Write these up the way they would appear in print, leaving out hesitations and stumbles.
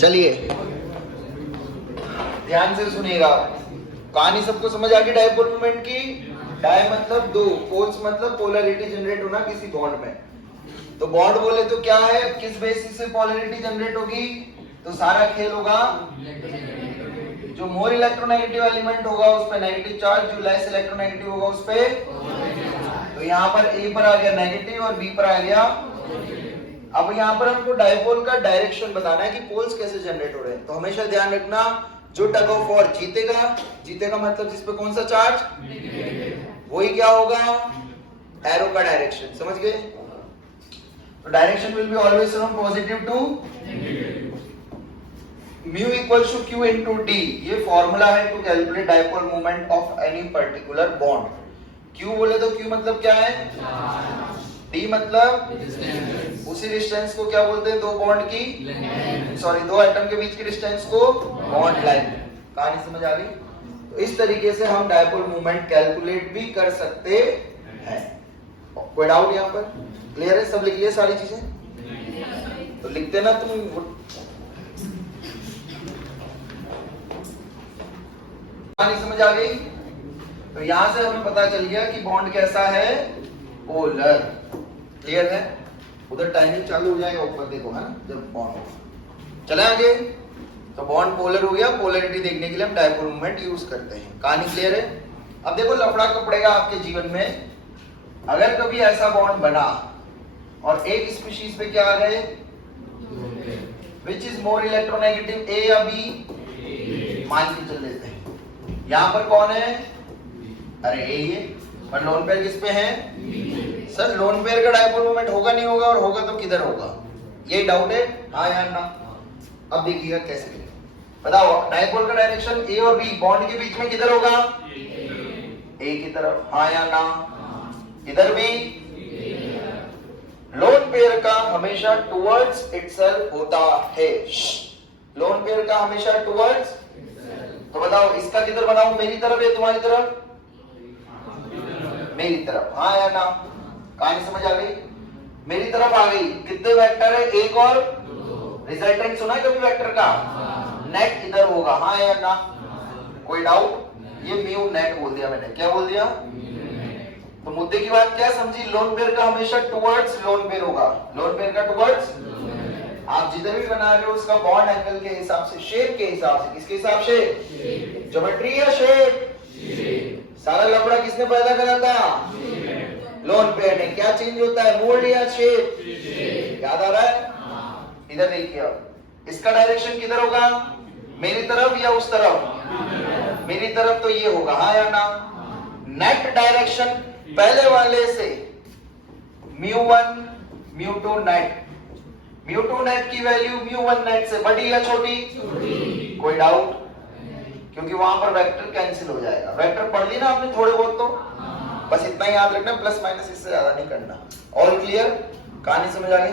चलिए ध्यान से सुनिएगा, कहानी सबको समझ आ गई डायपोल मोमेंट की। डाय मतलब दो, पोल्स मतलब पोलैरिटी जनरेट होना किसी बॉन्ड में। तो बॉन्ड बोले तो क्या है, किस बेसिस से पोलैरिटी जनरेट होगी, तो सारा खेल होगा जो मोर इलेक्ट्रोनेगेटिव एलिमेंट होगा उस पे नेगेटिव चार्ज, जो लेस इलेक्ट्रोनेगेटिव होगा उस पे। तो यहाँ पर ए पर आ गया नेगेटिव और बी पर आ गया। अब यहाँ पर हमको डायपोल का डायरेक्शन बताना है कि पोल्स कैसे जनरेट हो रहे हैं। तो हमेशा ध्यान रखना, जो टग ऑफ वॉर जीतेगा, जीतेगा मतलब जिस पे कौन सा चार्ज, वही क्या होगा, एरो का डायरेक्शन। समझ गए? तो direction will be always from positive to mu equals to Q into D. ये फॉर्मूला है to calculate dipole moment of any particular bond. Q बोले तो क्यू मतलब क्या है, डी मतलब उसी डिस्टेंस को क्या बोलते हैं, दो बॉन्ड की, सॉरी दो एटम के बीच की डिस्टेंस को बॉन्ड लाइन। कहानी समझ आ गई? तो इस तरीके से हम डायपोल मोमेंट कैलकुलेट भी कर सकते हैं। कोई डाउट यहाँ पर? क्लियर है? सब लिख लिए सारी चीजें? तो लिखते ना तुम। कहानी समझ आ गई? तो यहां से हमें पता चल गया कि बॉन्ड कैसा है, पोलर। क्लियर है? उधर टाइमिंग चालू हो जाएगा ऊपर देखो, है ना, जब बॉन्ड होगा। चले आगे। तो बॉन्ड पोलर हो गया, पोलैरिटी देखने के लिए हम डायपोल मोमेंट यूज करते हैं। कहानी क्लियर है? अब देखो लफड़ा कपड़ेगा आपके जीवन में। अगर कभी ऐसा बॉन्ड बना और एक स्पीशीज पे क्या आ गए, विच इज मोर इलेक्ट्रोनेगेटिव, ए या बी? मान के चल लेते हैं यहां पर कौन है, अरे ए ये, पर लोन पेयर किस पे है, सर लोन पेयर का डायपोल मोमेंट होगा नहीं होगा, और होगा तो किधर होगा, ये डाउट है, हाँ या ना? अब देखिएगा कैसे करें, बताओ। डायपोल का डायरेक्शन ए और बी बॉन्ड के बीच में किधर होगा, ए की तरफ, हाँ या ना? इधर भी लोन पेयर का हमेशा टुवर्ड्स इटसेल्फ होता है, लोन पेयर का हमेशा टुवर्ड्स। तो बताओ इसका किधर बनाऊं, मेरी तरफ या तुम्हारी तरफ? मेरी तरफ, हाँ या ना? कहानी समझ आ गई? मेरी तरफ आ गई। कितने वेक्टर है, एक और रिजल्टेंट सुना है कभी वेक्टर का? नेट इधर होगा, हाँ या ना? कोई डाउट? ये म्यू नेट बोल दिया मैंने, क्या बोल दिया? तो मुद्दे की बात क्या समझी, लोन पेयर का हमेशा टुवर्ड्स लोन पेयर होगा, लोन पेयर का टुवर्ड्स। आप जिधर भी बना रहे हो उसका बॉन्ड एंगल के हिसाब से, शेप के हिसाब से, किसके हिसाब से, ज्योमेट्री या शेप? सारा लफड़ा किसने पैदा करा था, लोन पेयर ने। क्या चेंज होता है, मोल्ड या शेप? याद आ रहा है? इधर देखिए, अब इसका डायरेक्शन किधर होगा, मेरी तरफ या उस तरफ? मेरी तरफ, तो ये होगा, हाँ या ना? नेट डायरेक्शन पहले वाले से μ1 μ2 नेट, μ2 नेट की वैल्यू μ1 नेट से बड़ी या छोटी? कोई डाउट? क्योंकि वहां पर वेक्टर कैंसिल हो जाएगा। वेक्टर पढ़ ली ना आपने थोड़े बहुत, तो बस इतना ही याद रखना, प्लस माइनस इससे ज्यादा नहीं करना। All clear? कहानी समझ आ गई?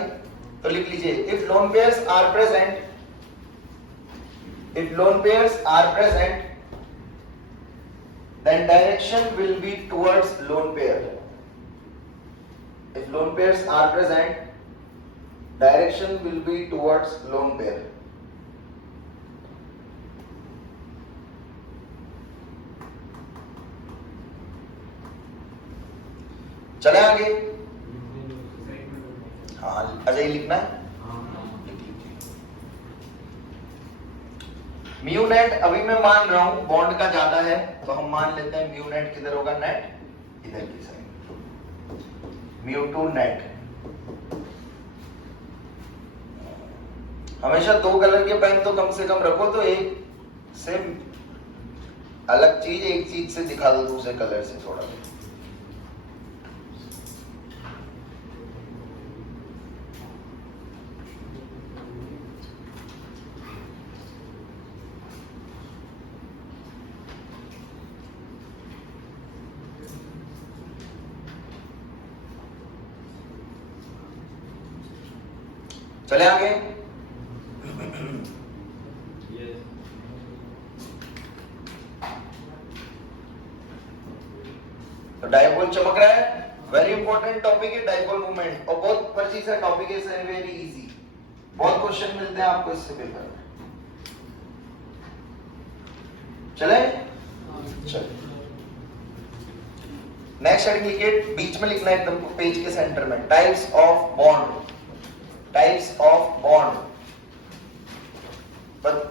तो लिख लीजिए, if lone pairs are present, if lone pairs are present, then direction will be towards lone pair. If lone pairs are present, direction will be towards lone pair. चले आगे। हाँ अजय लिखना है, म्यू नेट अभी मैं मान रहा हूं बॉन्ड का ज्यादा है, तो हम मान लेते हैं म्यू नेट किधर होगा, नेट इधर की साइड, μ2 नेट। हमेशा दो कलर के पेन तो कम से कम रखो, तो एक से अलग चीज एक चीज से दिखा दो दूसरे कलर से थोड़ा। चले आगे। तो डायपोल चमक रहा है, वेरी इंपॉर्टेंट टॉपिक है डायपोल मूवमेंट, और बहुत प्रीसाइज टॉपिक है, वेरी इजी। बहुत क्वेश्चन मिलते हैं आपको इससे पेपर में। चले चल। नेक्स्ट हेडिंग लिखिए, बीच में लिखना है एकदम पेज के सेंटर में, types of bond. Types of bond,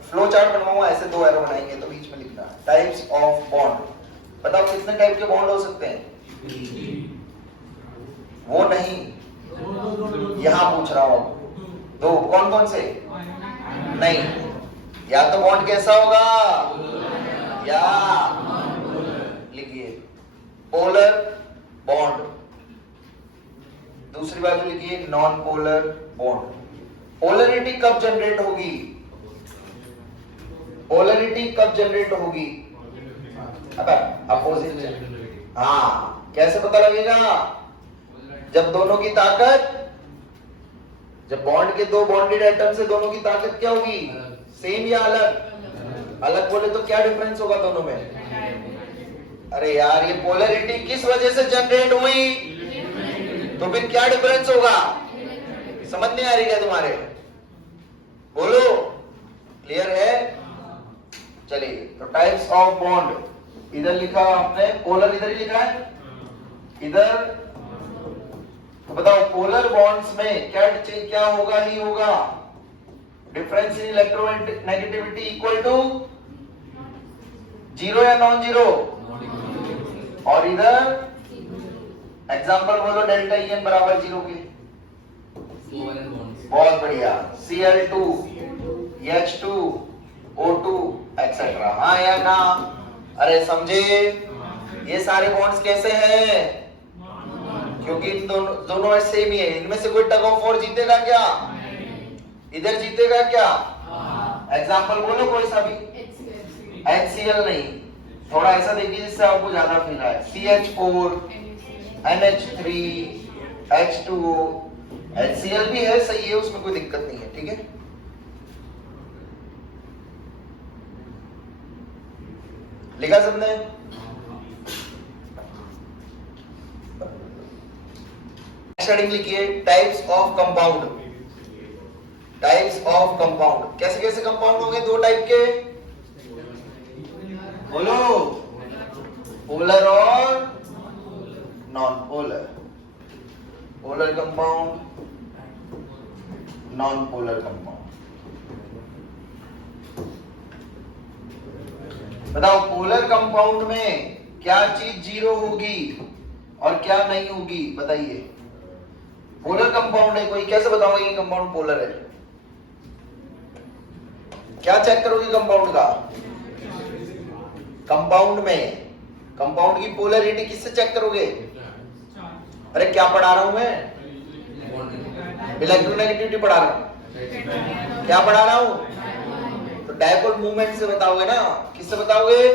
flow chart बनवाऊंगा, ऐसे दो एरो बनाएंगे तो बीच में लिखना है टाइप्स ऑफ बॉन्ड। बताओ कितने टाइप के बॉन्ड हो सकते हैं? वो नहीं, यहां पूछ रहा हूं, दो। कौन कौन से? नहीं, या तो बॉन्ड कैसा होगा, या लिखिए पोलर बॉन्ड, दूसरी बाजू लिखिए नॉन पोलर बॉन्ड। पोलरिटी कब जनरेट होगी? पोलरिटी कब जनरेट होगी? अपोजिट। हाँ, कैसे पता लगेगा? जब दोनों की ताकत, जब बॉन्ड के दो बॉन्डेड एटम से दोनों की ताकत क्या होगी? सेम या अलग? अलग बोले तो क्या डिफरेंस होगा दोनों में? अरे यार, ये पोलरिटी किस वजह से जनरेट हुई, तो फिर क्या डिफरेंस होगा? समझ नहीं आ रही है तुम्हारे? बोलो, क्लियर है? चलिए, तो टाइप्स ऑफ बॉन्ड इधर लिखा आपने, पोलर इधर ही लिखा है, इधर। तो बताओ पोलर बॉन्ड्स में क्या होगा ही होगा? Difference in electronegativity equal to zero या नॉन जीरो? और इधर एग्जांपल बोलो, डेल्टा EN बराबर जीरो के। बहुत बढ़िया, Cl2, H2, O2 एक्सेट्रा। हाँ या ना? अरे समझे? ये सारे बॉन्ड्स कैसे हैं? क्योंकि इन दोनों सेम ही है। इनमें से कोई टग ऑफ वॉर जीतेगा क्या? इधर जीतेगा क्या? एग्जांपल बोलो कोई सा भी। HCl नहीं, थोड़ा ऐसा देखिए जिससे आपको ज्यादा फील आए। CH4, NH3, H2O, HCl भी है, सही है, उसमें कोई दिक्कत नहीं है, ठीक है। लिखा सबने? हेडिंग लिखिए, types of compound. Types of compound, कैसे कैसे कंपाउंड होंगे? दो टाइप के, बोलो, पोलर और non polar. Polar compound, non polar compound. बताओ पोलर कंपाउंड में क्या चीज जीरो होगी और क्या नहीं होगी? बताइए। पोलर कंपाउंड है कोई, कैसे बताओगे कि कंपाउंड पोलर है? क्या चेक करोगे कंपाउंड का? कंपाउंड में, कंपाउंड की पोलरिटी किससे चेक करोगे? अरे क्या पढ़ा रहा हूं मैं? इलेक्ट्रोनेगेटिविटी पढ़ा रहा हूं। क्या पढ़ा रहा हूं? तो डायपोल मूवमेंट से बताओगे ना। किससे बताओगे?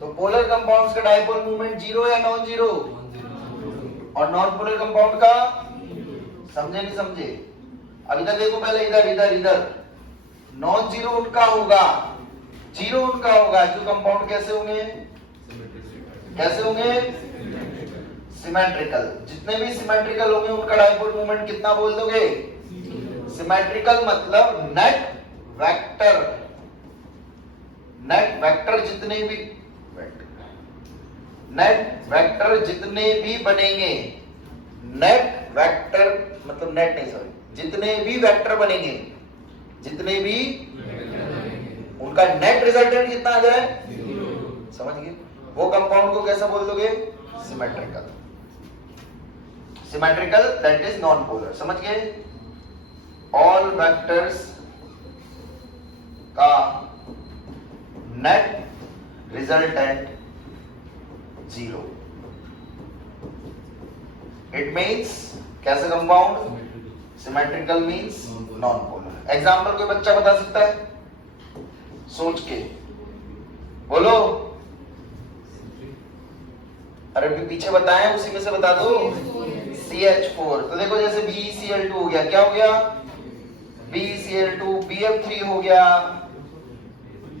तो पोलर कंपाउंड्स का डायपोल मूवमेंट जीरो या नॉन जीरो? और नॉन पोलर कंपाउंड का? समझे नहीं समझे? अब इधर देखो पहले, इधर इधर इधर नॉन जीरो उनका होगा, जीरो उनका होगा। जो कंपाउंड कैसे होंगे? कैसे होंगे? सिमेट्रिकल। जितने भी सिमेट्रिकल होंगे उनका डायपोल मूवमेंट कितना बोल दोगे? सिमेट्रिकल मतलब नेट वेक्टर। नेट वेक्टर जितने भी, नेट वेक्टर जितने भी बनेंगे, नेट वेक्टर मतलब नेट नहीं, सॉरी, जितने भी वेक्टर बनेंगे, जितने भी, उनका नेट रिजल्टेंट कितना आ जाए? समझ गए? वो कंपाउंड को कैसा बोल दोगे? Symmetrical. Symmetrical that is non polar. समझ गए? ऑल वेक्टर्स का net resultant zero. It means कैसे compound? Symmetrical means non polar. Example कोई बच्चा बता सकता है? सोच के बोलो। अरे भी पीछे बताएं, उसी में से बता दो। CH4। तो देखो जैसे BeCl2 हो गया, क्या हो गया? BeCl2, BF3 हो गया,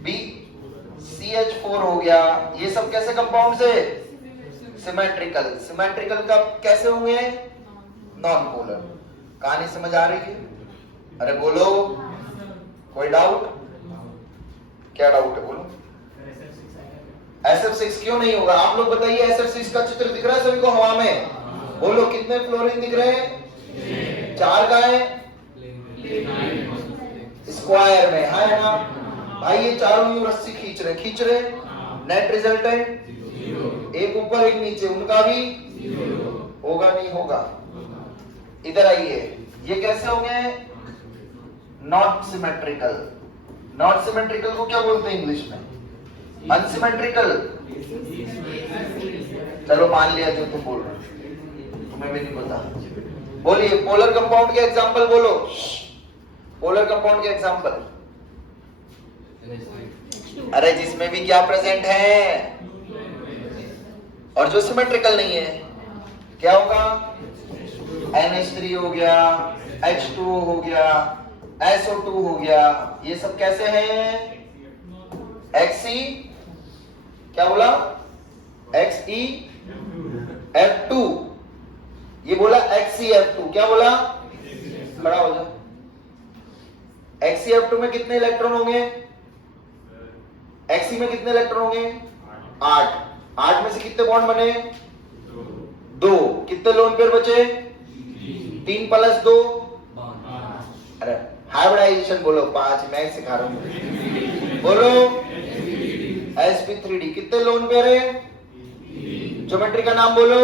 BCH4 हो गया। ये सब कैसे कंपाउंड से? सिमेट्रिकल। सिमेट्रिकल का कैसे होंगे? Non polar. कहानी समझ आ रही है? अरे बोलो, कोई डाउट? क्या डाउट है बोलो? SF6 क्यों नहीं होगा? आप लोग बताइए, SF6 का चित्र दिख रहा है सभी को हवा में? बोलो कितने फ्लोरीन दिख रहे हैं? 4 का है स्क्वायर में, है ना भाई? ये चारों यूं रस्सी खींच रहे, नेट रिजल्टेंट एक ऊपर एक नीचे, उनका भी होगा नहीं होगा? इधर आइए, ये कैसे हो गए? Not symmetrical. नॉट सिमेट्रिकल को क्या बोलते हैं इंग्लिश में? अनसिमेट्रिकल। चलो मान लिया जो तुम बोल रहे हो, तुम्हें भी नहीं पता। बोलिए पोलर कंपाउंड के एग्जांपल बोलो। पोलर कंपाउंड के एग्जांपल। अरे जिसमें भी क्या प्रेजेंट है और जो सिमेट्रिकल नहीं है, क्या होगा? NH3 हो गया, H2O हो गया, SO2 हो गया। ये सब कैसे हैं? XE, क्या बोला? XeF2। ये बोला XeF2, क्या बोला? खड़ा हो जाओ। XeF2 में कितने इलेक्ट्रॉन होंगे? Xe में कितने इलेक्ट्रॉन होंगे? 8। 8 में से कितने बॉन्ड बने? 2। कितने लोन पेयर बचे? 3 + 2। अरे हाइब्रिडाइजेशन बोलो। 5 मैं सिखा रहा हूं, बोलो। sp3d कितने लोन पेयर है? ज्योमेट्री का नाम बोलो।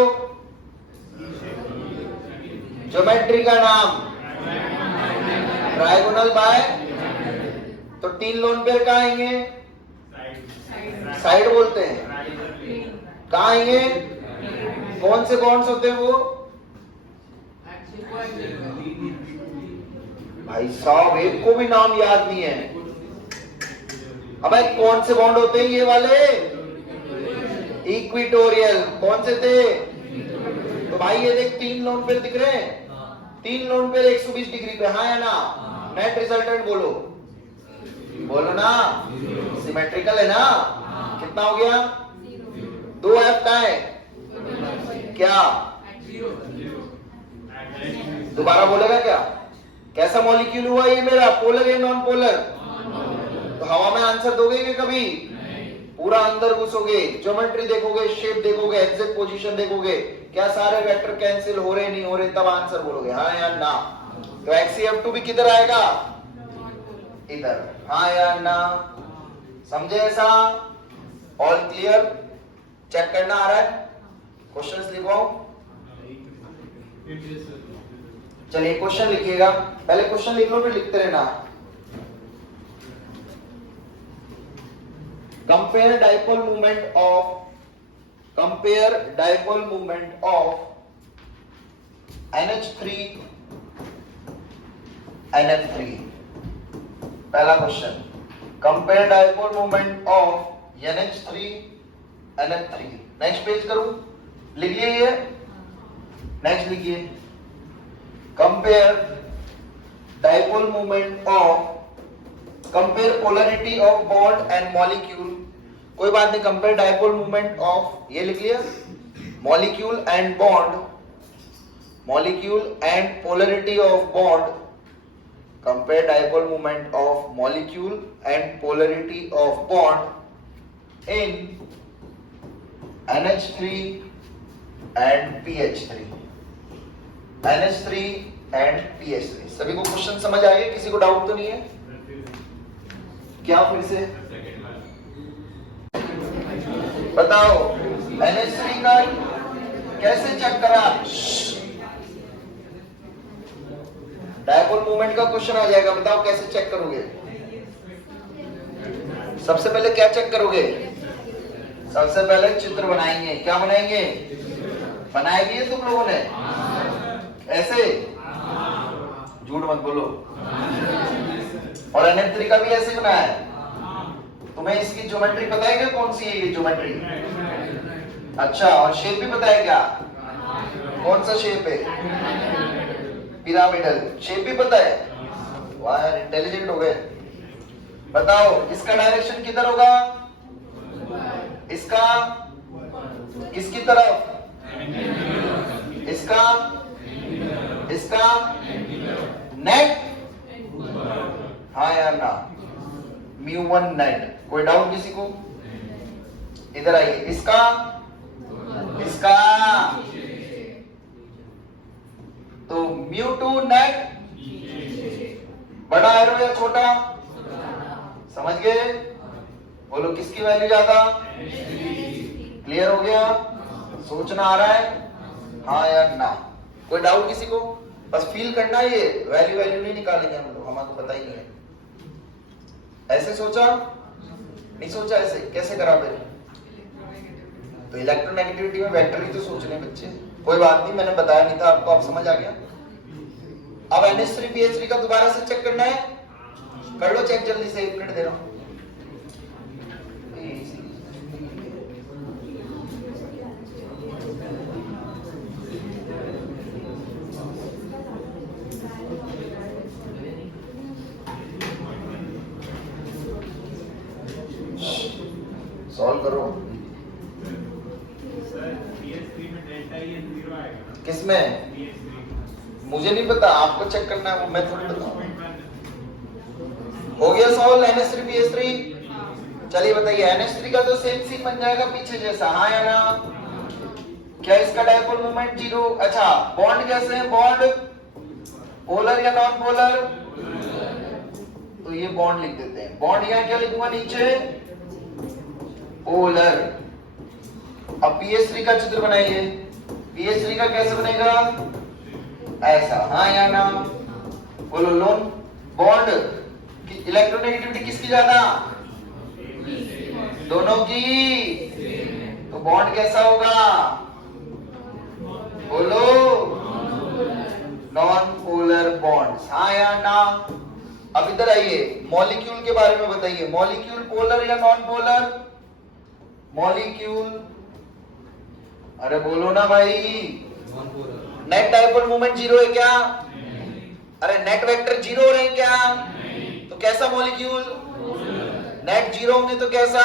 ज्योमेट्री का नाम ट्राइगोनल बाय। तो 3 लोन पेयर कहाँ आएंगे? साइड बोलते हैं। कहाँ आएंगे? कौन से बॉन्ड्स होते हैं वो? भाई साहब एक को भी नाम याद नहीं है। अब कौन से बॉन्ड होते हैं ये वाले? इक्विटोरियल। कौन से थे? तो भाई ये देख 3 लोन पेयर दिख रहे हैं। 3 लोन पेयर 120 डिग्री पे, हाँ या ना? नेट रिजल्टेंट बोलो, बोलो ना। सिमेट्रिकल है ना? कितना हो गया? 2F का है क्या? दोबारा बोलेगा क्या? कैसा मॉलिक्यूल हुआ ये मेरा? पोलर या नॉन पोलर? तो हवा में आंसर दोगे कि कभी? पूरा अंदर घुसोगे, ज्योमेट्री देखोगे, शेप देखोगे, एग्जैक्ट पोजीशन देखोगे, क्या सारे वेक्टर कैंसिल हो रहे नहीं हो रहे, तब आंसर बोलोगे हाँ या ना। तो XeF2 भी किधर आएगा? इधर, हाँ या ना? समझे ऐसा? All clear? चेक करना आ रहा है? क्वेश्चंस लिखवाओ। चलिए क्वेश्चन लिखिएगा। पहले क्वेश्चन लिख लो फिर लिखते रहना। Compare dipole movement of NH3 NF3। पहला question, compare dipole movement of NH3 NF3। Next page करूं? लिख लिए? नेक्स्ट लिखिए, compare dipole movement of, compare polarity of bond and molecule. कोई बात नहीं, कंपेयर डाइपोल मूवमेंट ऑफ, ये लिख लिया, molecule and bond, molecule and polarity of bond. Compare dipole movement of molecule and polarity of bond in NH3 and PH3। NH3 and PH3। सभी को question समझ आ गया? किसी को डाउट तो नहीं है क्या? फिर से बताओ, NH3 का कैसे चेक करा? डाइपोल मूवमेंट का क्वेश्चन आ जाएगा, बताओ कैसे चेक करोगे? सबसे पहले क्या चेक करोगे? सबसे पहले चित्र बनाएंगे। क्या बनाएंगे? बनाए भी है तुम लोगों ने? ऐसे झूठ मत बोलो। और NH3 का भी ऐसे बनाया है। तुम्हें इसकी ज्योमेट्री पता है क्या? कौन सी है ये ज्योमेट्री? अच्छा, और शेप भी पता है क्या? कौन सा शेप है? पिरामिडल शेप भी पता है? वाह यार, इंटेलिजेंट हो गए। बताओ इसका डायरेक्शन किधर होगा? इसका किसकी तरफ? इसका नेट, हाँ या ना? μ1 नेट। कोई डाउट किसी को? इधर आइए, इसका इसका तो μ2 नेट बड़ा एरो या छोटा, समझ गए? बोलो किसकी वैल्यू ज्यादा? क्लियर हो गया? सोचना आ रहा है? हाँ या ना? कोई डाउट किसी को? बस फील करना, ये वैल्यू नहीं निकालेंगे हम लोग, हमारे को पता ही नहीं है। ऐसे सोचा नहीं सोचा, ऐसे कैसे करा फिर? तो इलेक्ट्रोनेगेटिविटी में वेक्टर ही तो सोचने बच्चे, कोई बात नहीं, मैंने बताया नहीं था आपको, आप समझ आ गया। अब NH3PH3 का दोबारा से चेक करना है, कर लो चेक जल्दी से, 1 मिनट दे रहा हूं। सॉल्व करो। किसमें? मुझे नहीं पता, आपको चेक करना है, वो मैं थोड़ी बताऊं। हो गया सॉल्व NH3PH3? चलिए बताइए, NH3 का तो सेम सीन बन जाएगा पीछे जैसा, हाँ या ना? क्या इसका डायपोल मोमेंट 0? अच्छा, बॉन्ड कैसे है? बॉन्ड पोलर या नॉन पोलर? तो ये बॉन्ड लिख देते हैं। बॉन्ड यहाँ क्या लिखूंगा नीचे? पोलर। अब PH3 का चित्र बनाइए। PH3 का कैसे बनेगा? ऐसा, हाँ या ना? बोलो लोन बॉन्ड की इलेक्ट्रोनेगेटिविटी किसकी ज्यादा? दोनों की। तो बॉन्ड कैसा होगा? बोलो नॉन पोलर बॉन्ड्स, हाँ या ना? अब इधर आइए, मॉलिक्यूल के बारे में बताइए। मॉलिक्यूल पोलर या नॉन पोलर? मॉलिक्यूल, अरे बोलो ना भाई। नेट डायपोल मोमेंट 0 है क्या? अरे नेट वेक्टर 0 हो रहे हैं क्या? तो कैसा मॉलिक्यूल? नेट 0 होंगे तो कैसा?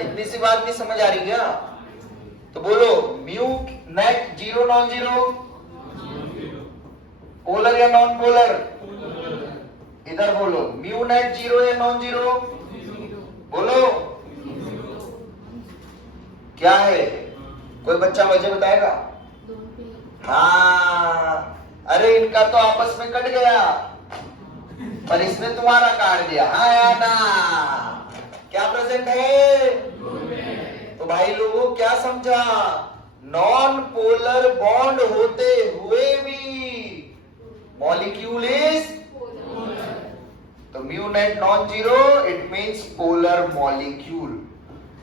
इतनी सी बात नहीं समझ आ रही क्या? तो बोलो म्यू नेट 0 नॉन 0, पोलर या नॉन पोलर? इधर बोलो म्यू नेट 0 या नॉन 0? बोलो क्या है? कोई बच्चा वजह बताएगा? हाँ, अरे इनका तो आपस में कट गया, पर इसने तुम्हारा काट दिया, हाँ या ना? क्या प्रेजेंट है? तो भाई लोगों क्या समझा? नॉन पोलर बॉन्ड होते हुए भी मॉलिक्यूल इज तो mu net non 0, it means polar molecule.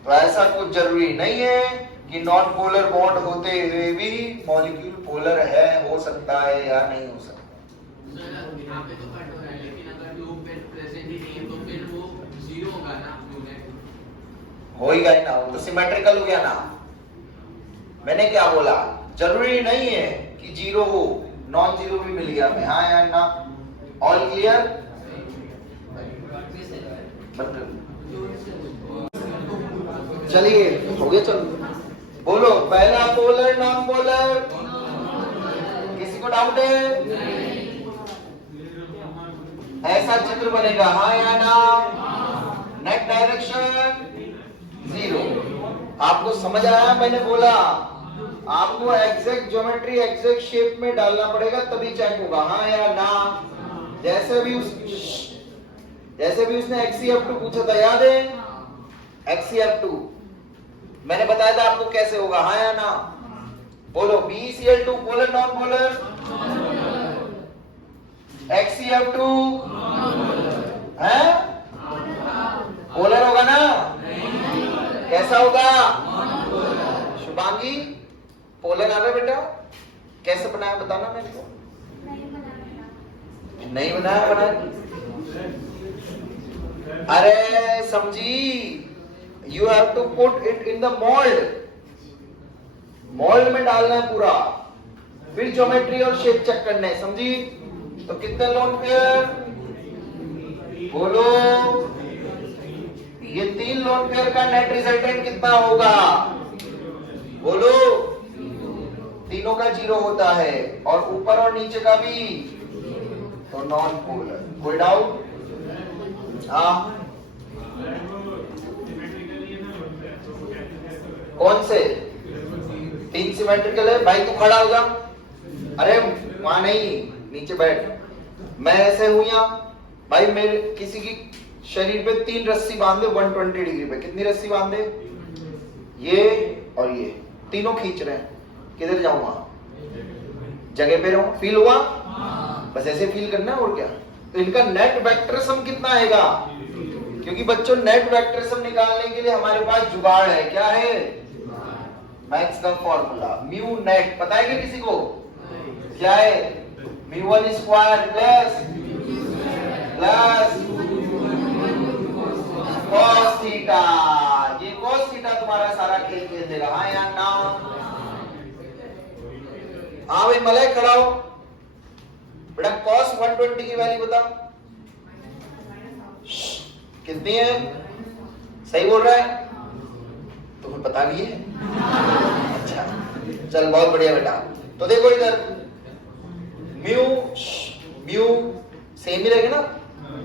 तो ऐसा कुछ जरूरी नहीं है कि नॉन पोलर बॉन्ड होते हुए भी मॉलिक्यूल पोलर है, हो सकता है या नहीं हो सकता। यहाँ पे तो कट हो रहा है, लेकिन अगर लूप में प्रेजेंट ही नहीं है तो फिर वो 0 होगा ना? होएगा ही ना, वो तो सिमेट्रिकल हो गया ना। मैंने क्या बोला? जरूरी नहीं है कि 0 हो, नॉन 0 भी मिल गया हमें, हाँ या ना? All clear? चलिए हो गया, चलो बोलो पहला पोलर नॉन पोलर, किसी को डाउट है? ऐसा चित्र बनेगा, हाँ या ना? Net direction 0। आपको समझ आया? मैंने बोला आपको एग्जैक्ट ज्योमेट्री एग्जैक्ट शेप में डालना पड़ेगा तभी चेक होगा, हाँ या ना? जैसे भी उसने XCF2 पूछा था, याद है? XCF2 मैंने बताया था आपको कैसे होगा, हाँ या ना? बोलो BeCl2 polar non polar? XCF2 है पोलर होगा ना? कैसा होगा? शुभांगी पोलर आ रहा है बेटा? कैसे बनाया बताना मेरे को। नहीं बनाया? बनाया? अरे समझी, you have to put it in the mold, mould में डालना है पूरा, फिर ज्योमेट्री और शेप चेक करना है, समझी? तो कितने लोन पेयर? बोलो ये 3 लोन पेयर का नेट रिजल्टेंट कितना होगा? बोलो तीनों का 0 होता है, और ऊपर और नीचे का भी, तो नॉन पोलर। कोई डाउट? हाँ कौन से? 3 सिमेट्रिकल है भाई, तू खड़ा हो जा। अरे वहां नहीं, नीचे बैठ। मैं ऐसे हूं यहाँ भाई, मेरे किसी की शरीर पे 3 रस्सी बांधे 120 डिग्री पे। कितनी रस्सी बांधे? ये और ये तीनों खींच रहे हैं। किधर जाऊंगा? जगह पे रहूं। फील हुआ? बस ऐसे फील करना है और क्या। तो इनका नेट वेक्टर सम कितना आएगा? क्योंकि बच्चों नेट वेक्टर सम निकालने के लिए हमारे पास जुगाड़ है। क्या है? मैथ्स का फॉर्मूला म्यू नेट। पता है क्या किसी को? क्या है? म्यू1 स्क्वायर प्लस cos थीटा। ये cos थीटा तुम्हारा सारा खेल खेल देगा। हाँ या ना? हाँ भाई मलय खड़ा हो बेटा। cos 120 की वैल्यू बता कितनी है? सही बोल रहा है? तुम्हें पता भी है? अच्छा चल बहुत बढ़िया बेटा। तो देखो इधर म्यू सेम ही रहेगा ना,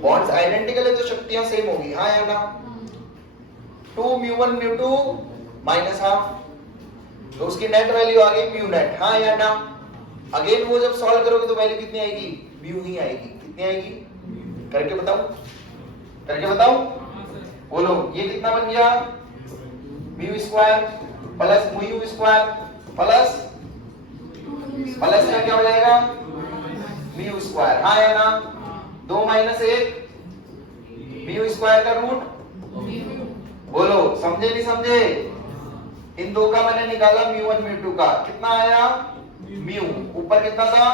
बॉन्ड्स आइडेंटिकल है तो शक्तियां सेम होगी। हाँ या ना? 2 μ1 μ2 माइनस हाफ, तो उसकी नेट वैल्यू आ गई म्यू नेट। हाँ या ना? अगेन वो जब सॉल्व करोगे तो वैल्यू कितनी आएगी? म्यू ही आएगी। कितनी आएगी? करके बताऊं? करके बताऊं? बोलो ये कितना बन गया? Mu square plus mu square plus का क्या हो जाएगा? Mu square. हाँ या ना? 2 माइनस 1 म्यू स्क्वायर का रूट। बोलो समझे नहीं समझे? इन दो का मैंने निकाला म्यू1 म्यू2 का। कितना आया? म्यू। ऊपर कितना था?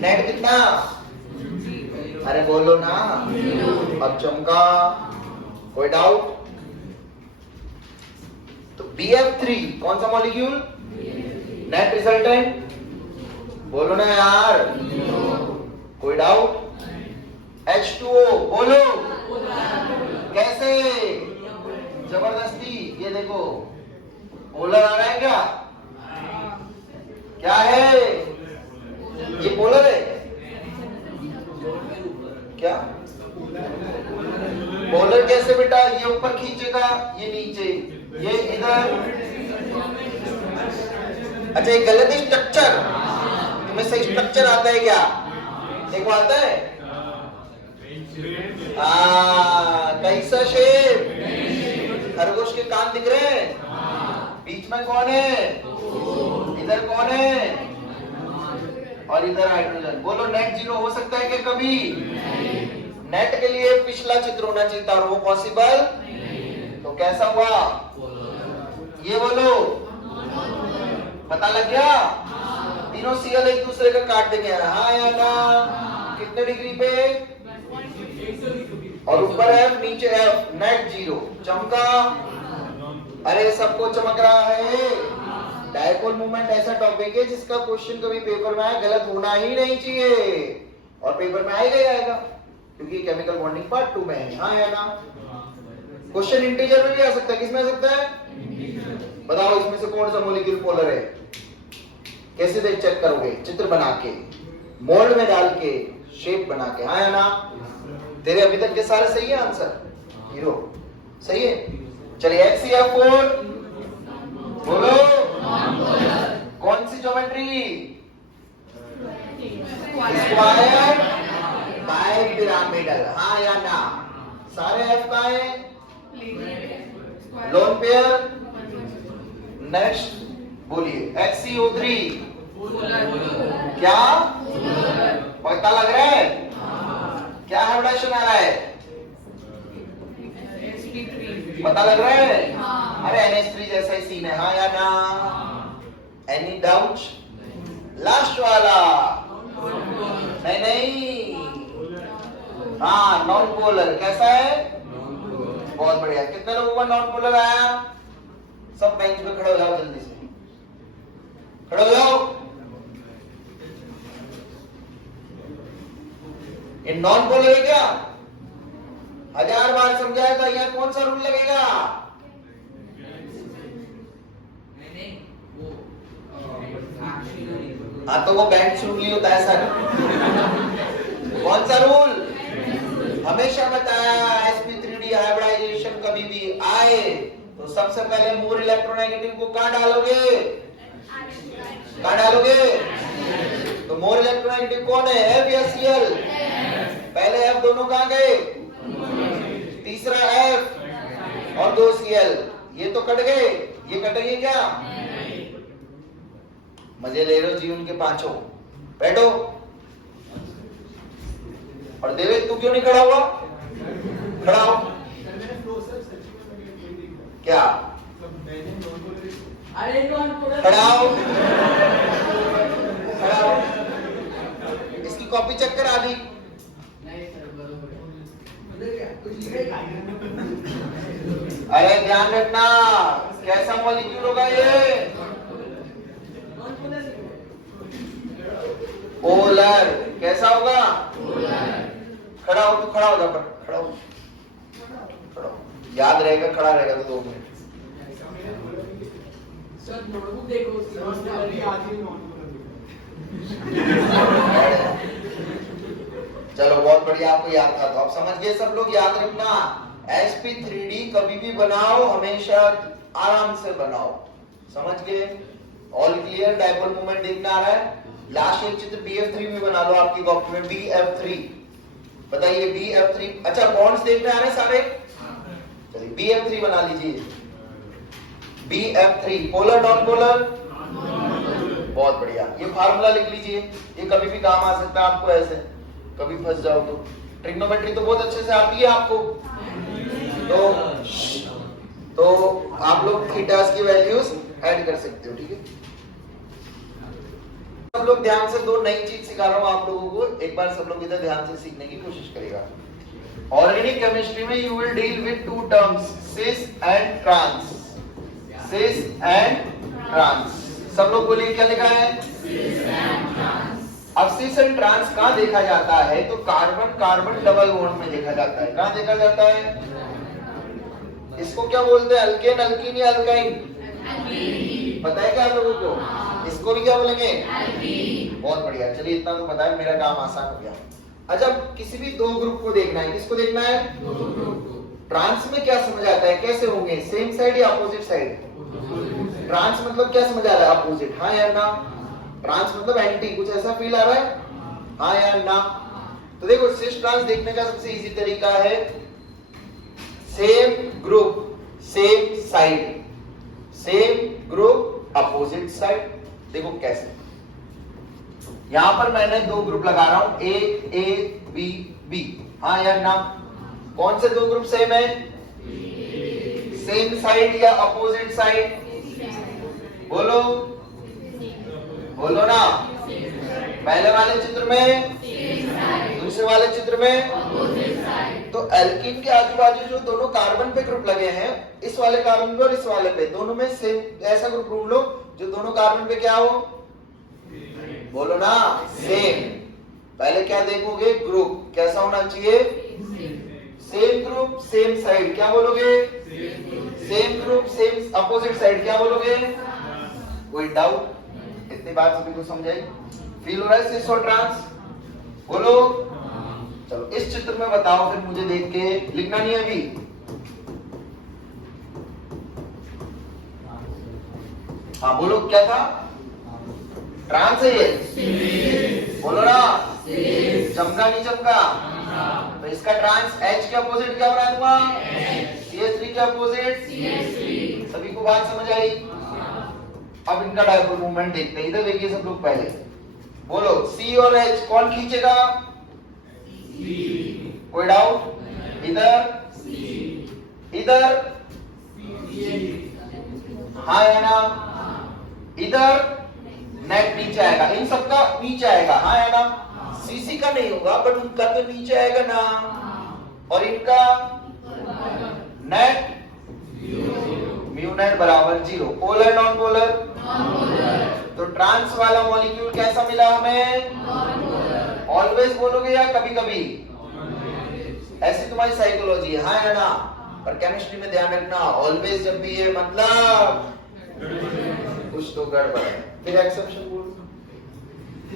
नेट कितना? अरे बोलो ना। अब चमका। कोई डाउट? तो BF3 कौन सा मॉलिक्यूल? Net resultant. बोलो ना यार। कोई डाउट? H2O। बोलो कैसे? जबरदस्ती। ये देखो पोलर आ रहा है क्या? क्या है? ये पोलर है क्या? पोलर कैसे बेटा? ये ऊपर खींचेगा, ये नीचे, ये इधर। अच्छा ये गलत है स्ट्रक्चर। तुम्हें सही स्ट्रक्चर आता है क्या? देखो आता है? कैसा शेप? खरगोश के कान दिख रहे हैं? बीच में कौन है? इधर कौन है? और इधर हाइड्रोजन। बोलो नेट जीरो हो सकता है क्या कभी? नेट के लिए पिछला चित्र होना चाहिए था, वो पॉसिबल? तो कैसा हुआ? ये बोलो पता लग गया? तीनों Cl एक दूसरे का काट देंगे। हाँ या ना? कितने डिग्री पे? और ऊपर F नीचे F, नेट जीरो। चमका? अरे सबको चमक रहा है। डायपोल मूवमेंट ऐसा टॉपिक है जिसका क्वेश्चन कभी पेपर में आए गलत होना ही नहीं चाहिए, और पेपर में आएगा ही आएगा क्योंकि केमिकल बॉन्डिंग पार्ट 2 में है। हाँ या ना? क्वेश्चन इंटीजर में भी आ सकता है। किसमें आ सकता है? बताओ इसमें से कौन सा मॉलिक्यूल पोलर है? कैसे देख चेक करोगे? चित्र बना के, मोल्ड में डाल के, शेप बना के। हाँ या ना? तेरे अभी तक के सारे सही है आंसर? हीरो सही है। चलिए HCl4 बोलो कौन सी ज्योमेट्री? Square bipyramidal. हाँ या ना? सारे F का है? Lone pair. नेक्स्ट बोलिए HCO3 क्या? पता लग रहा है? क्या हाइब्रिडेशन आ रहा है? पता लग रहा है? अरे NH3 जैसा ही सीन है। हाँ या ना? Any doubt? लास्ट वाला नहीं नहीं। हाँ नॉन पोलर। कैसा है? बहुत बढ़िया। कितने लोगों का नॉन पोलर आया? सब बेंच पे खड़े हो जाओ, जल्दी से खड़े हो जाओ। ये नॉन पोलर है क्या? 1000 बार समझाया था। यहाँ कौन सा रूल लगेगा? हाँ तो वो बैंड रूल ही होता है सर। कौन सा रूल? हमेशा बताया sp3d हाइब्रिडाइजेशन कभी भी आए तो तो सबसे पहले मोर इलेक्ट्रोनेगेटिव को कहां डालोगे? कहां डालोगे? तो मोर इलेक्ट्रोनेगेटिव कौन है? F या Cl? पहले F दोनों कहां गए? तीसरा F और 2 Cl, ये तो कट गए, ये कटेंगे क्या? मजे ले रहे हो जीवन के पांचों, बैठो। और देवेश तू क्यों नहीं खड़ा हुआ? खड़ा हो। क्या? खड़ा हो, खड़ा हो। इसकी कॉपी चेक करा दी। अरे ध्यान रखना, कैसा मॉलिक्यूल होगा ये? पोलर। कैसा होगा? खड़ा हो, तू खड़ा हो जा, पर खड़ा हो, खड़ा हो। याद रहेगा, खड़ा रहेगा तो 2 मिनट। सर नोटबुक देखो, चलो बहुत बढ़िया, आपको याद था तो आप समझ गए सब लोग। याद रखना, sp3d कभी भी बनाओ हमेशा आराम से बनाओ, समझ गए? All clear? डायपोल मोमेंट देखना आ रहा है? लास्ट एक चित्र bf3 में बना लो आपकी कॉपी में, bf3। बताइए bf3। अच्छा बॉन्ड्स देखने आ रहे हैं सारे? चलिए bf3 बना लीजिए। bf3 polar non polar? बहुत बढ़िया। ये फार्मूला लिख लीजिए, ये कभी भी काम आ सकता है आपको, ऐसे कभी फंस जाओ तो। ट्रिग्नोमेट्री तो बहुत अच्छे से आती है आपको, तो आप लोग थीटास की वैल्यूज ऐड कर सकते हो, ठीक है? सब लोग ध्यान से 2 नई चीज सिखा रहा हूं आप लोगों को, एक बार सब लोग इधर ध्यान से सीखने की कोशिश करेगा। ऑर्गेनिक केमिस्ट्री में you will deal with 2 terms, cis and trans. Cis and trans. सब लोग बोलिए क्या लिखा है? अब सिस एंड ट्रांस कहां देखा जाता है? तो कार्बन कार्बन डबल बॉन्ड में देखा जाता है। कहां देखा जाता है? इसको क्या बोलते हैं? अल्केन, अल्कीन या अल्काइन? पता है क्या आप लोगों को? इसको भी क्या बोलेंगे? बहुत बढ़िया। चलिए इतना तो पता है, मेरा काम आसान हो गया। अच्छा किसी भी 2 ग्रुप को देखना है, किसको देखना है? ट्रांस में क्या समझ आता है? कैसे होंगे? सेम साइड या अपोजिट साइड? ट्रांस मतलब क्या समझ आ रहा है? अपोजिट, हाँ या ना? ट्रांस मतलब एंटी, कुछ ऐसा फील आ रहा है? हाँ या ना? तो देखो सिस ट्रांस देखने का सबसे इजी तरीका है, same group same side, same group opposite side. देखो कैसे, यहां पर मैंने 2 ग्रुप लगा रहा हूं, ए बी बी, हाँ या ना? कौन से 2 ग्रुप सेम है? सेम साइड या अपोजिट साइड? बोलो बोलो ना। पहले वाले चित्र में, दूसरे वाले चित्र में। तो एल्कीन के आजू बाजू जो दोनों कार्बन पे ग्रुप लगे हैं, इस वाले कार्बन पे और इस वाले पे, दोनों में सेम ऐसा ग्रुप ढूंढ लो जो दोनों कार्बन पे क्या हो? बोलो ना, सेम। पहले क्या देखोगे? ग्रुप कैसा होना चाहिए? Same group same side. क्या बोलोगे? Same group same opposite side. क्या बोलोगे? कोई डाउट? इतनी बात सभी को समझाई? फील हो रहा है सिस और ट्रांस? बोलो। चलो इस चित्र में बताओ फिर मुझे देख के, लिखना नहीं है अभी। हाँ बोलो क्या था? ट्रांस है ये? बोलो ना। चमका नहीं चमका? तो इसका ट्रांस H के अपोजिट क्या बना दूंगा? CH3 के अपोजिट CH3। सभी को बात समझ आई? अब इनका डायपोल मूवमेंट देखते हैं। इधर देखिए सब लोग, पहले बोलो C और H कौन खींचेगा? कोई डाउट? इधर इधर, हाँ या ना? इधर नेट नीचे आएगा, इन सबका नीचे आएगा, हाँ या ना? सीसी का नहीं होगा बट उनका तो नीचे आएगा ना। और इनका नेट म्यू नेट बराबर 0। Polar non polar? तो ट्रांस वाला मॉलिक्यूल कैसा मिला हमें? ऑलवेज बोलोगे या कभी कभी? ऐसी तुम्हारी साइकोलॉजी है, हाँ या ना? पर केमिस्ट्री में ध्यान रखना, ऑलवेज जब भी है मतलब कुछ तो गड़बड़ है। फिर एक्सेप्शन बोलो,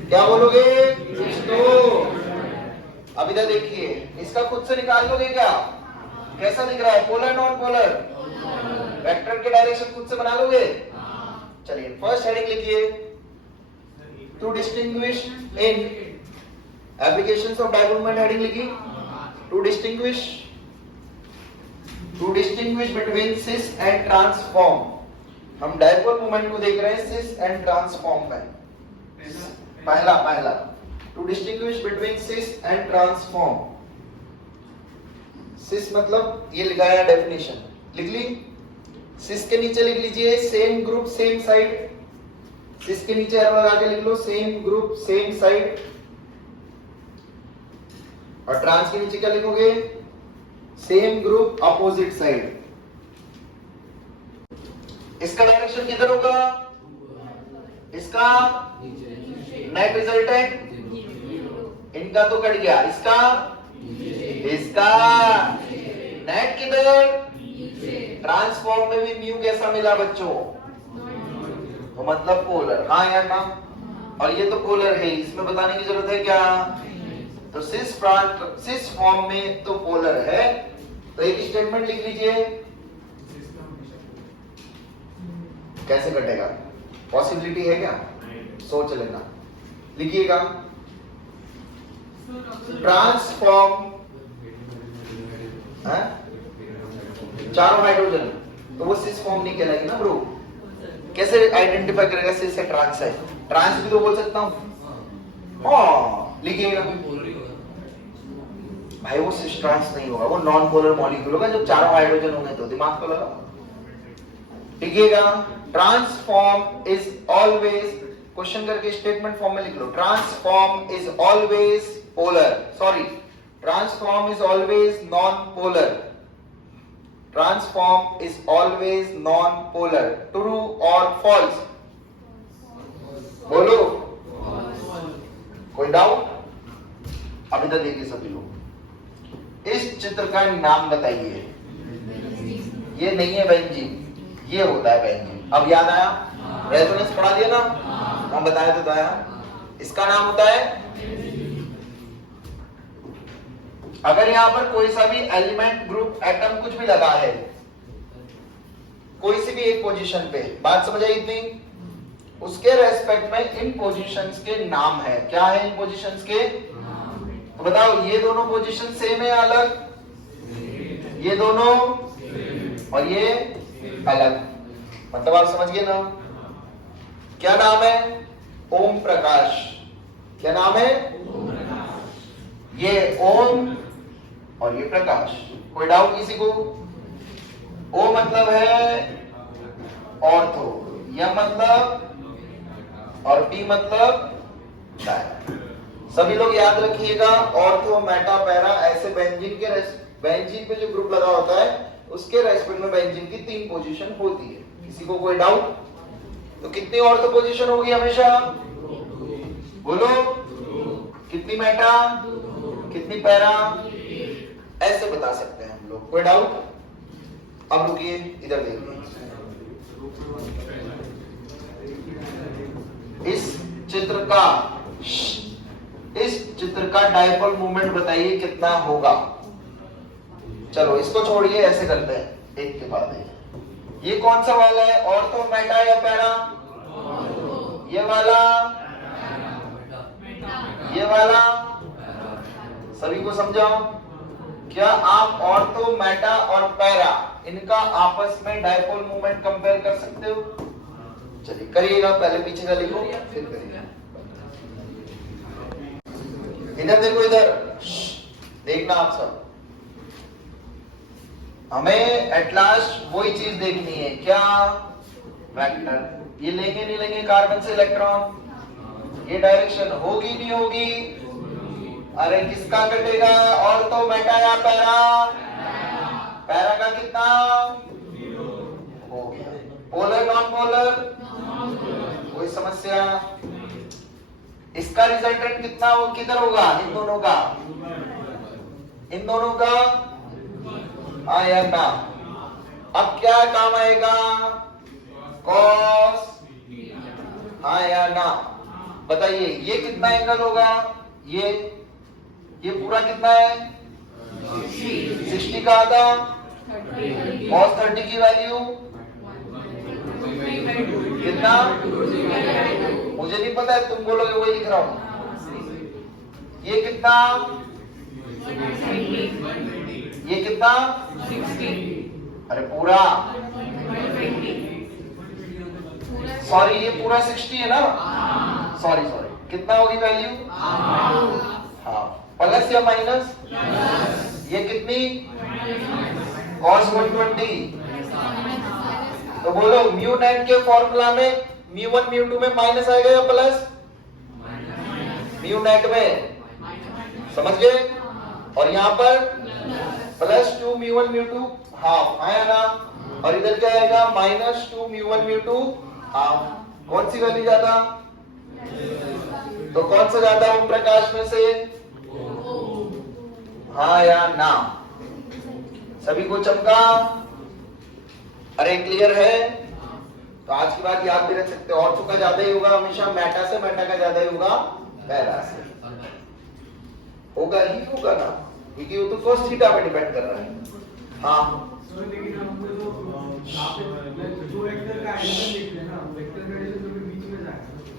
क्या बोलोगे? कुछ तो। अब इधर देखिए, इसका खुद से निकाल लोगे क्या? कैसा दिख रहा है? Polar non polar? वेक्टर के डायरेक्शन खुद से बना लोगे? चलिए फर्स्ट हेडिंग लिखिए, to distinguish in applications of dipole moment. Heading लिखी, to distinguish between cis and trans form. हम डायपोल मोमेंट को देख रहे हैं सिस एंड ट्रांसफॉर्म में। पहला to distinguish between cis and trans form. Cis मतलब ये लिखा है डेफिनेशन, लिख ली। सिस के नीचे लिख लीजिए सेम ग्रुप सेम साइड। सिस के नीचे एरो लगा के लिख लो सेम ग्रुप सेम साइड। और ट्रांस के नीचे क्या लिखोगे? Same group opposite side. इसका डायरेक्शन किधर होगा? इसका नेट रिजल्टेंट, इनका तो कट गया, इसका नेट किधर? ट्रांसफॉर्म में भी म्यू कैसा मिला बच्चों? तो मतलब पोलर, हाँ या ना? और ये तो पोलर है, इसमें बताने की जरूरत है क्या? तो सिस फॉर्म में तो पोलर है। तो एक स्टेटमेंट लिख लीजिए, कैसे कटेगा? पॉसिबिलिटी है क्या? सोच लेना, लिखिएगा। ट्रांसफॉर्म चारों हाइड्रोजन, तो वो सिस फॉर्म नहीं कहलाएगी ना ब्रो। कैसे आइडेंटिफाई करेगा सिस से ट्रांस है? ट्रांस भी तो बोल सकता हूं। लिखिएगा भाई, वो सिस ट्रांस नहीं होगा, वो नॉन पोलर मॉलिक्यूल होगा जब चारों हाइड्रोजन होंगे। तो दिमाग तो लगा, लिखिएगा ट्रांसफॉर्म इज ऑलवेज, क्वेश्चन करके स्टेटमेंट फॉर्म में लिख लो, trans form is always polar, sorry trans form is always non polar, trans form is always non polar. True और फॉल्स? बोलो, कोई डाउट? अभी तक देखिए सभी लोग, इस चित्र का नाम बताइए। ये नहीं है बेंजीन, ये होता है बेंजीन। अब याद आया? रेजोनेंस पढ़ा दिया ना, हम बताया तो था। इसका नाम होता है, अगर यहां पर कोई सा भी एलिमेंट ग्रुप एटम कुछ भी लगा है कोई सी भी एक पोजीशन पे, बात समझ आई इतनी? उसके रेस्पेक्ट में इन पोजीशंस के नाम है। क्या है इन पोजीशंस के? तो बताओ, ये दोनों पोजीशन सेम है अलग? ये दोनों और ये अलग, मतलब आप समझ गए ना? क्या नाम है? ओम प्रकाश। क्या नाम है? ये ओम और ये प्रकाश। कोई डाउट किसी को? ओ मतलब है ऑर्थो, यह मतलब, और पी मतलब डाई। सभी लोग याद रखिएगा, ऑर्थो, मेटा, पैरा, ऐसे बेंजीन पे जो ग्रुप लगा होता है उसके रेस्पेक्ट में बेंजीन की 3 पोजीशन होती है। किसी को कोई डाउट? तो कितनी ऑर्थो पोजीशन होगी हमेशा? बोलो, कितनी मेटा, कितनी पैरा, ऐसे बता सकते हैं हम लोग। कोई डाउट? अब रुकिए, इधर देखिए, इस चित्र का डायपोल मोमेंट बताइए कितना होगा? चलो इसको छोड़िए, ऐसे करते हैं एक के बाद एक। ये कौन सा वाला है? ऑर्थो, मेटा या पैरा? ये वाला, ये वाला, सभी को समझाओ। क्या आप ऑर्थो, मेटा और पैरा इनका आपस में डायपोल मोमेंट कंपेयर कर सकते हो? चलिए करिएगा, पहले पीछे का लिखो फिर करिएगा। इधर देखो, इधर देखना आप सब। हमें एट लास्ट वही चीज देखनी है, क्या? वेक्टर। ये लेंगे नहीं लेंगे कार्बन से इलेक्ट्रॉन? ये डायरेक्शन होगी नहीं होगी? अरे किसका कटेगा? ऑर्थो, मेटा या पैरा? पैरा का कितना हो गया? Polar, non polar? कोई समस्या? इसका रिजल्टेंट कितना हो, किधर होगा? इन दोनों का, इन दोनों का, हाँ या ना? अब क्या काम आएगा? कॉस, हाँ या ना? बताइए, ये कितना एंगल होगा? ये पूरा कितना है? 60 का आधा, cos 30 की वैल्यू कितना? मुझे नहीं पता है, तुम बोलोगे वही लिख रहा हूं। ये कितना? ये कितना? अरे पूरा, सॉरी ये पूरा 60 है ना, सॉरी कितना होगी वैल्यू? हाँ, प्लस या माइनस? ये कितनी? cos 120। तो बोलो म्यू नेट के फॉर्मूला में म्यू1 म्यू2 में माइनस आएगा या प्लस? म्यू नेट में, समझ गए? और यहाँ पर +2 म्यू1 म्यू2 हाफ आया ना, और इधर क्या आएगा? -2 म्यू1 म्यू2 हाफ। कौन सी वैल्यू ज्यादा? तो कौन सा ज्यादा ओम प्रकाश में से? हाँ या ना? सभी को चमका? अरे क्लियर है? तो आज की बात याद भी रख सकते हो, और का ज्यादा ही होगा हमेशा, मेटा से मेटा का ज्यादा ही होगा पैरा से, होगा ही होगा ना, क्योंकि वो तो cos थीटा पे डिपेंड कर रहा है। हाँ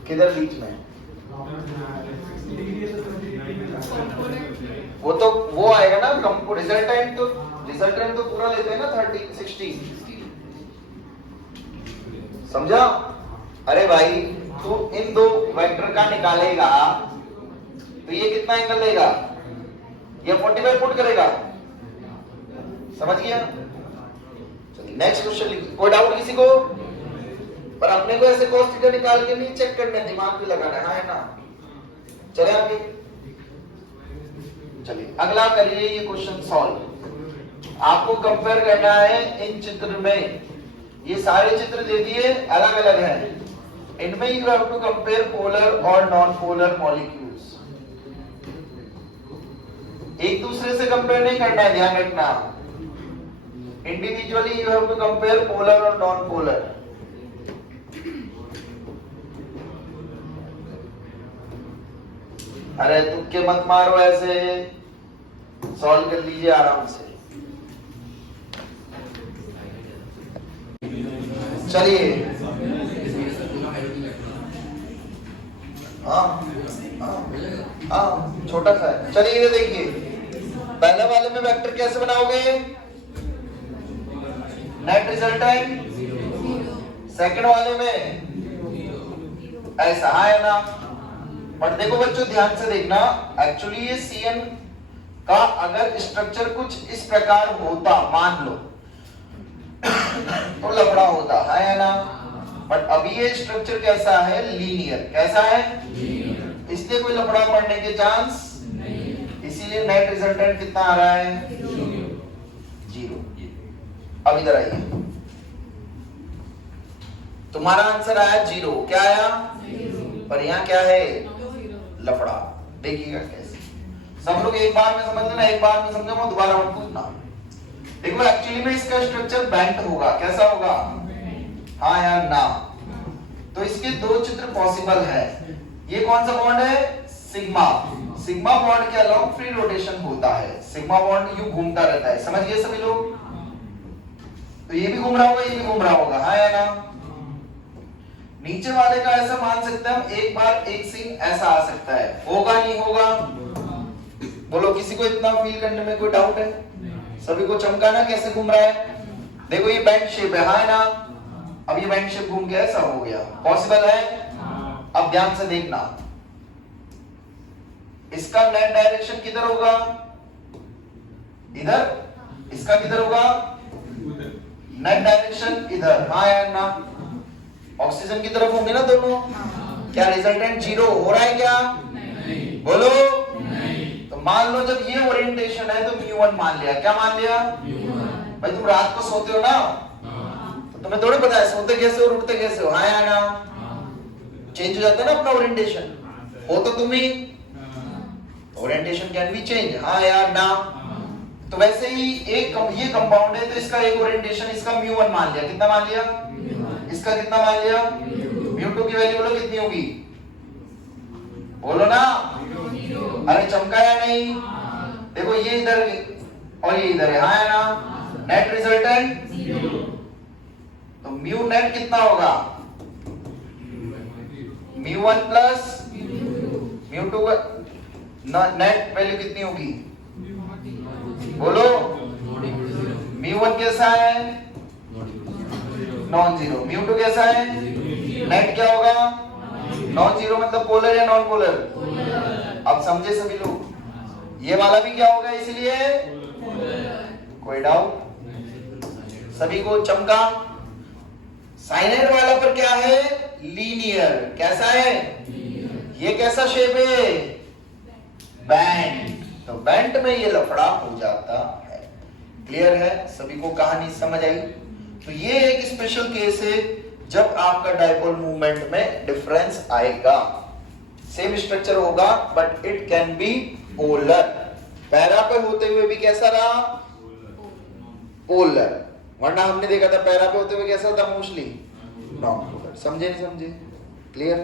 किधर बीच में? वो तो वो आएगा ना रिजल्टेंट, तो पूरा लेते हैं ना 30 60, समझा? अरे भाई तू इन दो वेक्टर का निकालेगा तो ये कितना एंगल लेगा? ये 45 फुट करेगा, समझ गया? चलिए नेक्स्ट क्वेश्चन लिखिए। कोई डाउट किसी को? पर अपने को ऐसे cos थीटा निकाल के नहीं चेक करना, दिमाग भी लगाना है ना। चले आगे, चलिए अगला करिए ये क्वेश्चन सॉल्व। आपको कंपेयर करना है इन चित्र में, ये सारे चित्र दे दिए अलग अलग हैं, इनमें you have to compare polar और नॉन पोलर मॉलिक्यूल्स। एक दूसरे से कंपेयर नहीं करना है, ध्यान रखना। Individually you have to compare polar और नॉन पोलर। अरे तुक्के मत मारो, ऐसे सॉल्व कर लीजिए आराम से। चलिए हाँ छोटा सा है। चलिए ये देखिए, पहले वाले में वेक्टर कैसे बनाओगे? नेट रिजल्टेंट, सेकंड वाले में ऐसा है ना। पर देखो बच्चों ध्यान से देखना, एक्चुअली ये CN का अगर स्ट्रक्चर कुछ इस प्रकार होता, मान लो तो लफड़ा होता है ना, बट अभी ये स्ट्रक्चर कैसा है? लीनियर। कैसा है? इसलिए कोई लफड़ा पड़ने के चांस नहीं, इसीलिए नेट रिजल्टेंट कितना आ रहा है? 0। अब इधर आइए, तुम्हारा आंसर आया 0। क्या आया? 0। पर यहाँ क्या है? लफड़ा। देखिएगा कैसे, सब लोग एक बार में समझ लेना, एक बार में समझो, वो दोबारा मत पूछना। देखो एक्चुअली में इसका स्ट्रक्चर बेंट होगा। कैसा होगा? हाँ या ना? तो इसके दो चित्र पॉसिबल है। ये कौन सा बॉन्ड है? सिग्मा। सिग्मा बॉन्ड के अलोंग फ्री रोटेशन होता है, सिग्मा बॉन्ड यूं घूमता रहता है, समझ गए सभी लोग? तो ये भी घूम रहा होगा, ये भी घूम रहा होगा, हाँ या ना? नीचे वाले का ऐसा मान सकते हैं हम, एक बार एक सीन ऐसा आ सकता है, होगा नहीं होगा? बोलो, किसी को इतना फील करने में कोई डाउट है? सभी को चमकाना कैसे घूम रहा है? देखो ये बेंड शेप है, हाँ ना? अब ये बेंड शेप घूम के ऐसा हो गया, पॉसिबल है? अब ध्यान से देखना, इसका नेट डायरेक्शन किधर होगा? इधर। इसका किधर होगा? नेट डायरेक्शन इधर, हाँ या ना? ऑक्सीजन की तरफ होंगे ना दोनों। क्या रिजल्टेंट 0 हो रहा है क्या? नहीं। बोलो नहीं। तो मान लो जब ये ओरिएंटेशन है तो μ1 मान लिया। क्या मान लिया? μ1। भाई तुम रात को सोते हो ना, तो तुम्हें थोड़ी पता है सोते कैसे हो उठते कैसे हो, हाँ या ना? चेंज हो जाता है ना अपना ओरिएंटेशन, हो तो तुम ही, ओरिएंटेशन कैन बी चेंज, हाँ या ना? तो वैसे ही एक ये कंपाउंड है तो इसका एक ओरिएंटेशन, इसका μ1 मान लिया। कितना मान लिया? इसका कितना मान लिया? μ2 की वैल्यू बोलो कितनी होगी? बोलो ना। अरे चमकाया नहीं? देखो ये इधर और ये इधर है, हाँ या ना? नेट रिजल्टेंट तो म्यू नेट कितना होगा? म्यू1 प्लस म्यू2 का नेट वैल्यू कितनी होगी? बोलो। म्यू1 कैसा है? Non zero. म्यू2 कैसा है? नेट क्या होगा? नॉन जीरो मतलब पोलर या नॉन पोलर? अब समझे सभी लोग? ये वाला भी क्या होगा इसलिए? कोई डाउट? सभी को चमका? साइनाइड वाला पर क्या है? लीनियर। कैसा है? ये कैसा शेप है? बैंड। तो बैंड में ये लफड़ा हो जाता है। क्लियर है? सभी को कहानी समझ आई? तो ये एक स्पेशल केस है जब आपका डाइपोल मूवमेंट में डिफरेंस आएगा। सेम स्ट्रक्चर होगा but it can be polar. Para पे होते हुए भी कैसा रहा? पोलर। वरना हमने देखा था पैरा पे होते हुए कैसा होता मोस्टली? Non polar. समझे नहीं समझे? क्लियर?